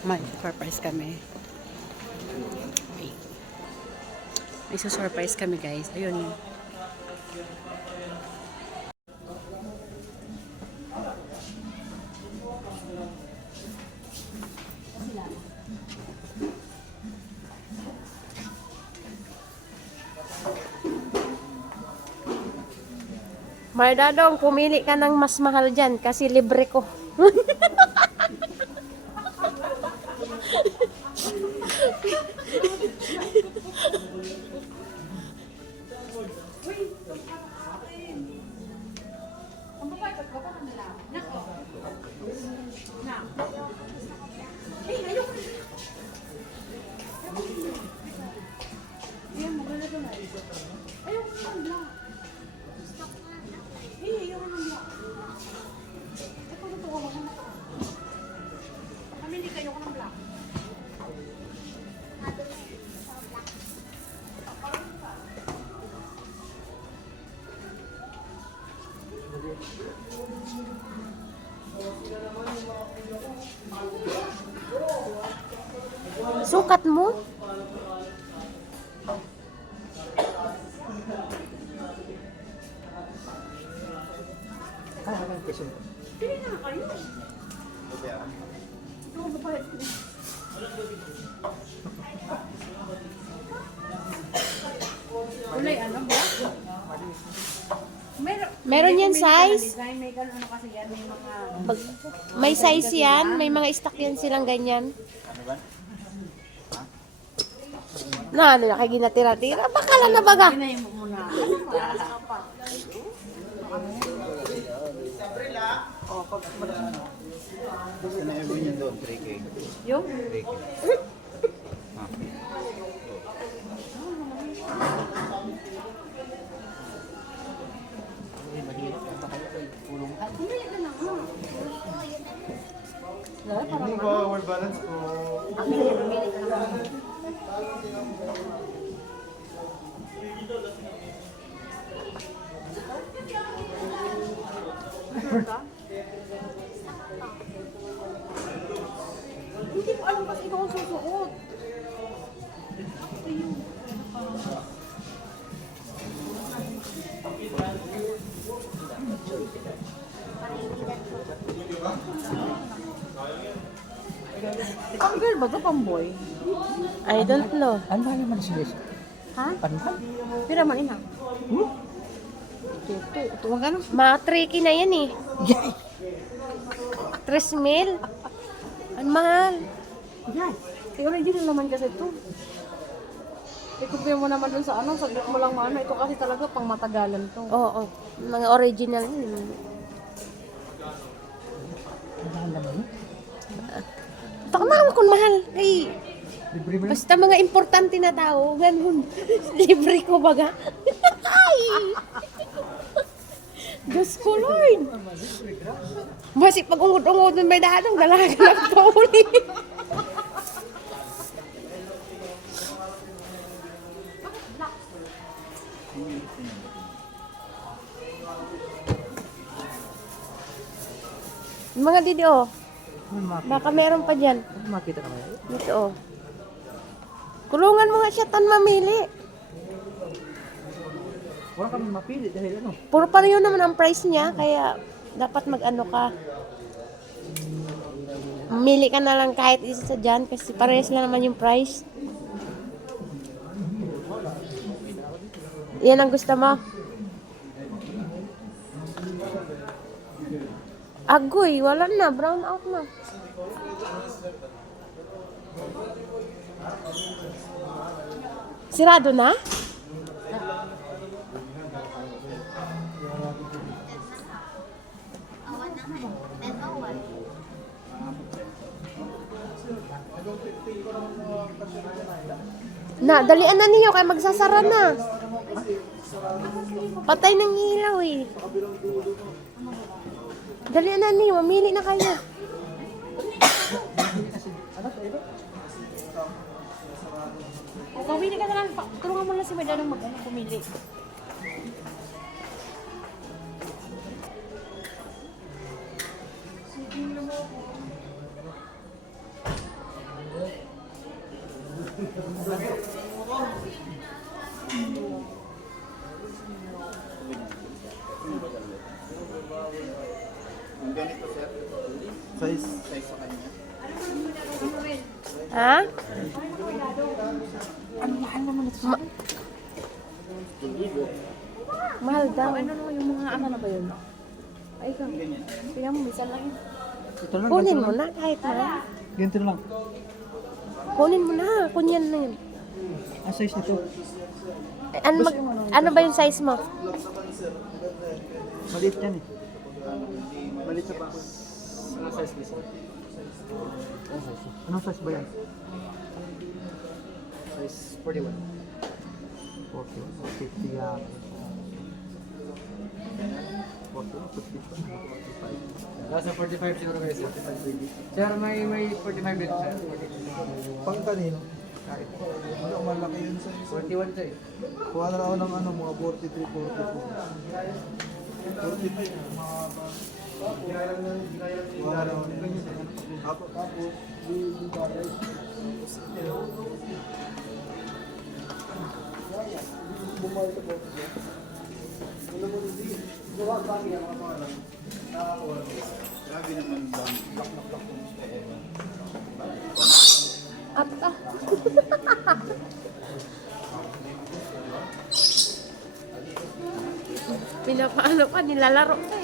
May surprise kami. May surprise kami guys. Ayun. Mardadong, pumili ka ng mas mahal dyan kasi libre ko. Sukat mo? Pili na kayo. Ulay, ano ba? Meron yan size? May ano kasi yan, may mga... May size yan, may mga stock yan silang ganyan. Ano ba? Na, ano na kayo ginatira-tira? Bakala na baga? Pinayin mo muna. Oh, pag Gusto na every niya doon, 3K. yung 3K. Ah. pumili ka na nga. Hindi ko, word balance ko. Pumili ka na nga. Hindi ko alam kasi ikaw ang susuot. Pang girl ba ito? Pang boy? I don't know. Ano ba naman siya? Ha? Pantal? Pira man ina. Ito, wag ano? Mga tricky na yan eh. 3,000. Ang mahal. Yan. Kaya original naman kasi ito. I-compare mo naman dun sa ano, saglit mo lang maano. Ito kasi talaga pang matagalan to. Oo, mga original yun. Tama naman kung mahal. Ay, basta mga importante na tao, ganun. Libre ko baga. Ay! Diyos ko, Lord. Basi pag ungod-ungod nun may dahatang dalaga lang pauli. Mga didi, oh. Baka meron pa dyan. Makita naman. Dito, oh. Kulungan mo nga siya tan mamili. Wala kami mapili dahil ano? Puro pareho naman ang price niya, kaya dapat mag-ano ka. Mili ka na lang kahit isa sa dyan kasi parehas lang naman yung price. Yan ang gusto mo? Agoy, wala na. Brown out na. Sirado na? Na, dalian na niyo kaya magsasara na. Patay ng ilaw eh. Dalian na niyo, mamili na kayo. O, pumili ka na lang. Tulungan mo lang si Madalong pumili. Yung ganito, sir. Size. Size sa kanya. Ha? Mahal daw. Ano naman yung mga ano na ba yun? Ay, ikaw. Kaya mo, minsan lang yun. Ito lang. Kunin ganito mo lang. na kahit na. Ganito lang. Kunin mo na. Kunyan na yun. Ang size nito. Ano ba yung size mo? Maliit yan eh. Maliit sa pa. Anong size ba siya? Anong size ba yan? Size 41. 41. 50 yan. 41, 55. Nasa 45 siguro kayo, sir. Sir, may 45 dito, sir. Pang kanino? Wala, malaki yun sa 41 sir. kuha na ako ng ano, mga 43, 44. 45. Kuha na ako ng ganyan. Tapos, Grabe naman ba? Block na block kung siya eh. Ata. Pinapaano pa, nilalaro pa.